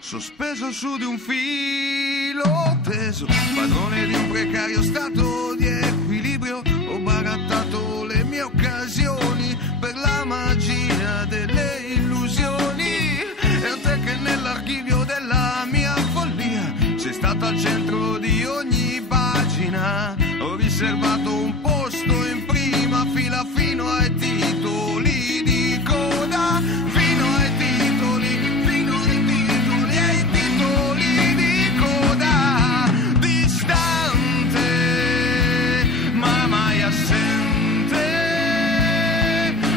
Sospeso su di un filo teso, padrone di un precario stato di equilibrio, ho barattato le mie occasioni per la magia delle illusioni. E a te che nell'archivio della mia follia sei stato al centro di ogni pagina, ho riservato un posto in prima fila fino ai titoli di coda, fino ai titoli di coda. Distante ma mai assente,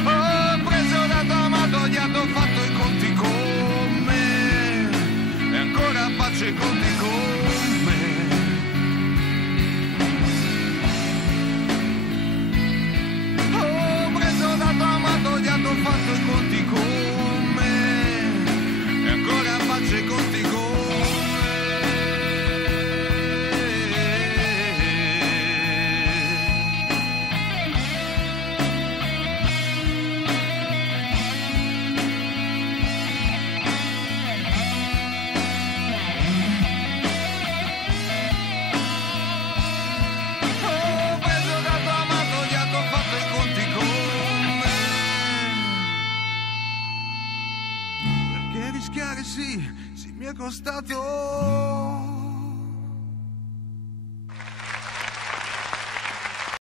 ho preso da tua amato, odiato, fatto i conti con me e ancora faccio i conti con me. Ho preso da tua amato, odiato, fatto i conti con me e ancora faccio i conti con me. Rischiare sì, mi è costato